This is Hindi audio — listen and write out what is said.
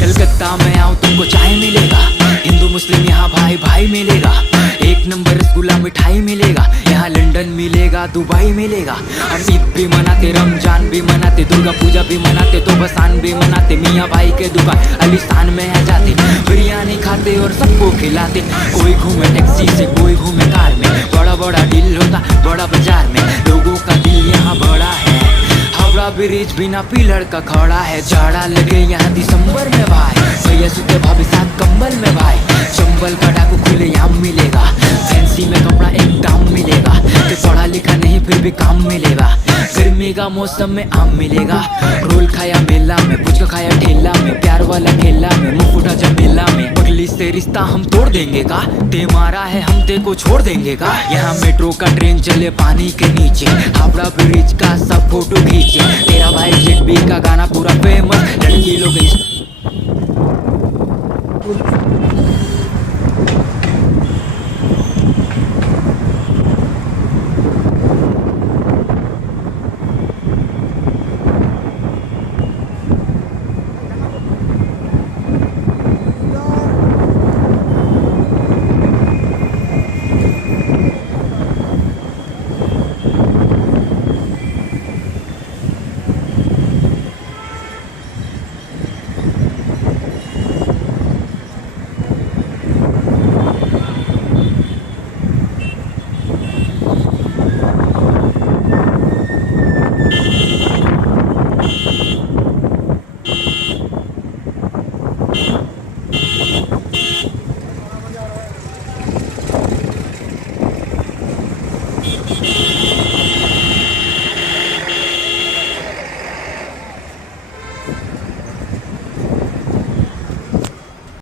कलकत्ता में आओ तुमको चाय मिलेगा, हिंदू मुस्लिम यहाँ भाई भाई मिलेगा। एक नंबर रसगुल्ला मिठाई मिलेगा, यहाँ लंदन मिलेगा दुबई मिलेगा। हम ईद भी मनाते, रमजान भी मनाते, दुर्गा पूजा भी मनाते, तो बसान भी मनाते। मियाँ भाई के दुकान अलीस्तान में है जाते, बिरयानी खाते और सबको खिलाते। कोई घूमे टैक्सी से, कोई घूमे कार में, बड़ा बड़ा डील होता बड़ा बाजार में। लोगों का दिल यहाँ बड़ा है, हावड़ा ब्रिज बिना पिलर का खड़ा है। जाड़ा लगे यहाँ दिसंबर में भाई, भैया सुते भाभी साथ कंबल में भाई। चंबल का डाकू खुले यहाँ मिलेगा, फैंसी में कपड़ा एक दाम मिलेगा। कि पढ़ा लिखा नहीं फिर भी काम मिलेगा, गर्मी का मौसम में आम मिलेगा। रोल खाया मेला में, पुचका खाया ठेला में, प्यार वाला खेला में, मुंह फूटा जब मेला में। पगली से रिश्ता हम तोड़ देंगे का, ते मारा है हम ते को छोड़ देंगे का। यहाँ मेट्रो का ट्रेन चले पानी के नीचे, हावड़ा ब्रिज का सब फोटो खींचे। तेरा भाई जेट बी का गाना पूरा फेमस, लड़की लोग